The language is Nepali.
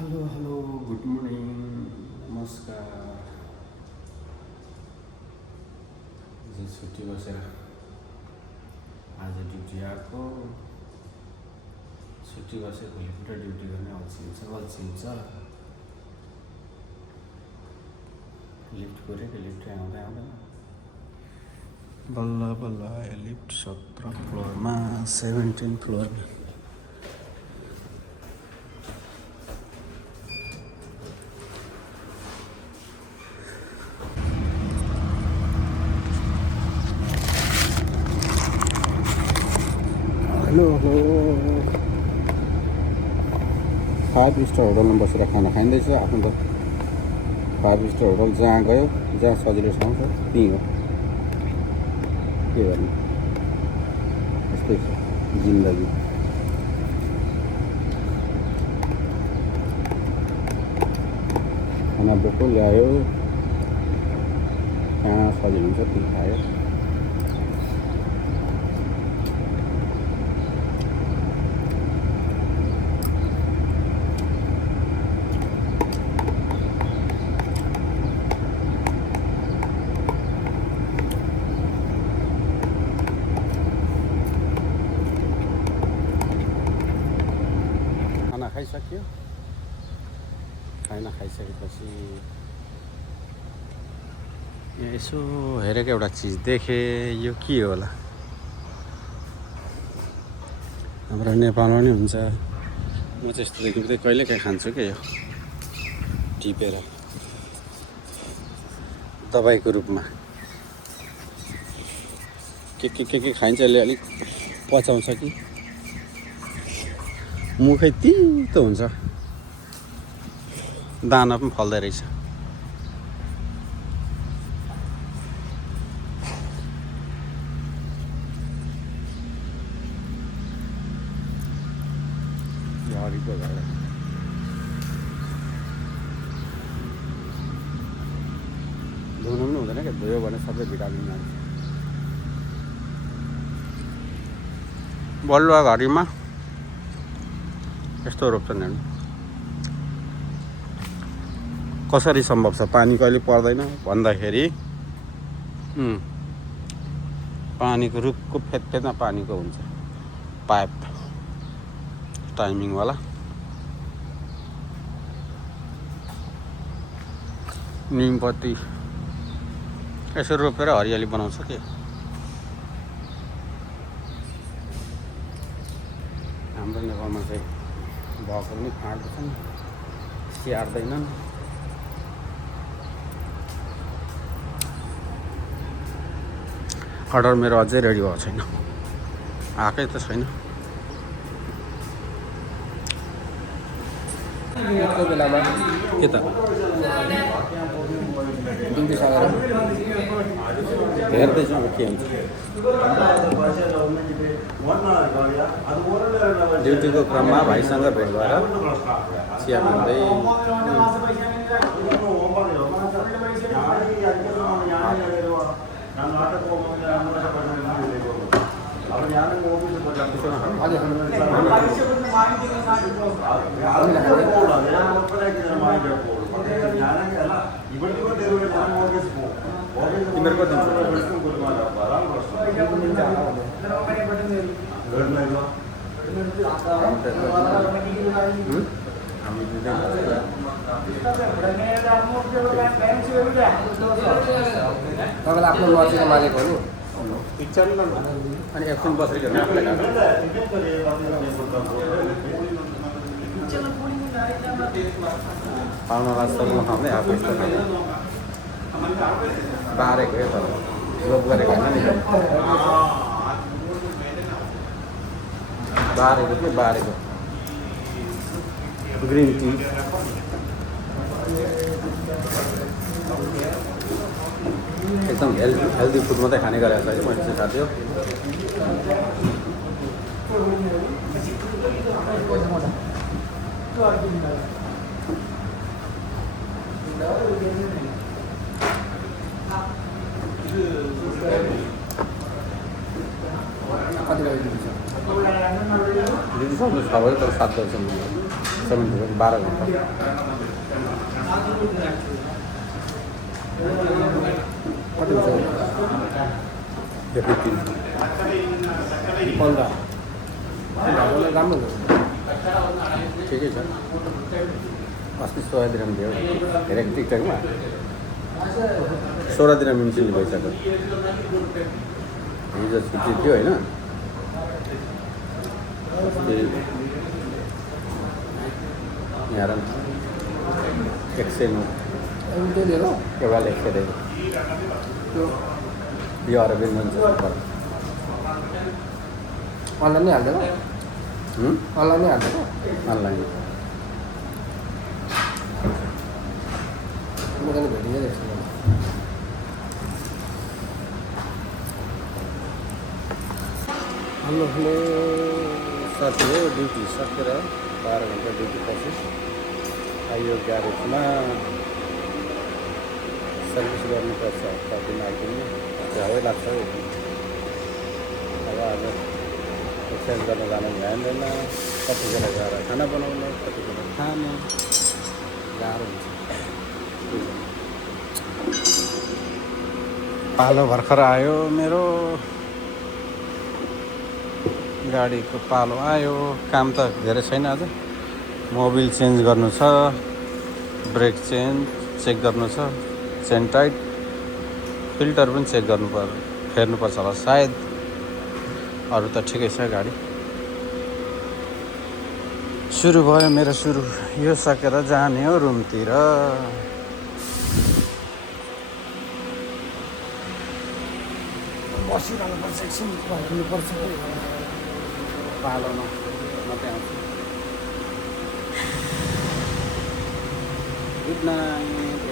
हेलो हेलो गुड मर्निङ नमस्कार। हिजो छुट्टी बसेर आज ड्युटी आएको। छुट्टी बसेर भोलिपल्ट ड्युटी गर्ने अल्छिन्छ। लिफ्ट गरेको लिफ्टै आउँदै आउँदैन। बल्ल बल्ल आयो लिफ्ट 17 फ्लोरमा 17 फ्लोरमा। हेलो 5 स्टार होटलमा बसेर खाना खाइँदैछ। आफ्नो त 5 स्टार होटल जहाँ गयो जहाँ सजिलोसँग छ त्यहीँ हो। के गर्नु, यस्तै छ जिन्दगी। खाना बोको ल्यायो, कहाँ सजिलो हुन्छ त्यहीँ खायो। खाना खाइसक्यो। खाना खाइसकेपछि यसो हेरेको एउटा चिज देखेँ। यो के होला? हाम्रो नेपालमा नि हुन्छ। म चाहिँ यस्तो देखेको कहिलेकाहीँ खान्छु क्या। यो टिपेर दबाईको रूपमा के खाइन्छ। यसले अलिक पचाउँछ कि मुखै तितो हुन्छ, दाना पनि फल्दो रहेछ। हरिको घर धुनु पनि हुँदैन क्या, धुयो भने सबै भिटामिन आउँछ। बलुवा घरीमा यस्तो रोप्छन् हेर्नु। कसरी सम्भव छ? पानी कहिले पर्दैन भन्दाखेरि पानीको रुखको फेदमा पानीको हुन्छ पाइप टाइमिङवाला। निमपत्ती यसो रोपेर हरियाली बनाउँछ के। हाम्रो नेपालमा चाहिँ भएको पनि फाँड्दैछन्, स्याहार्दैनन्। अर्डर मेरो अझै रेडी भएको छैन, आएकै त छैन। के त हेर्दैछु के हुन्छ। ड्युटीको क्रममा भाइसँग भेट भएर चिया पिउँदै तिमीहरूको तपाईँलाई आफ्नो मर्जीको मालिक हो नि। अनि एकछिन बसेर आफूलाई पाहुना लास्टमा खाँदै आफू यस्तो खाँदै बारेको हो। तर लोभ गरेको होइन नि, बारेको के बारेको। ग्रिन टी एकदम हेल्दी फुड मात्रै खाने गरेको छ कि मैले चाहिँ साथी हो। कति बजी दिन्छ? दिन्छ 6 बजे तर 7 बजीसम्म। 7 12 घन्टा कति हुन्छ यो 15 15 राम्रो हुन्छ ठिकै छ अस्ति 16 दिनमा दियो हेरेको टिकटकमा 16 दिनमा मिन्सिने भइसक्यो हिजो छुट्टी थियो होइन अस्ति यहाँ 109 त्यो लिएर एउटा 100 त्यो यो अरबिन्द हुन्छ अनलाइन नै हालिदिएको अनलाइन नै हालिदिएको अनलाइन म त भेटिँदै रहेछ हेलो हेलो साथी हो ड्युटी सकेर 12 घन्टा ड्युटी पछि आइयो ग्यारेजमा सर्भिस गर्नुपर्छ हप्ता दिन आइदिनु झ्याउै लाग्छ हौ अब आज एक्सर्साइज गर्न जानु भ्याइँदैन कतिखेर गएर खाना बनाउनु कतिखेर खानु गाह्रो हुन्छ पालो भर्खर आयो मेरो गाडीको पालो आयो काम त धेरै छैन आज मोबिल चेन्ज गर्नु छ ब्रेक चेक गर्नु छ चेन टाइट फिल्टर पनि चेक फेर्नुपर्छ होला सायद अरू त ठिकै छ गाडी सुरु भयो मेरो सुरु यो सकेर जाने हो रुमतिर बसिरहनुपर्छ एकछिन पर्खिनुपर्छ पालोमा मात्रै आउँछ गुड नाइट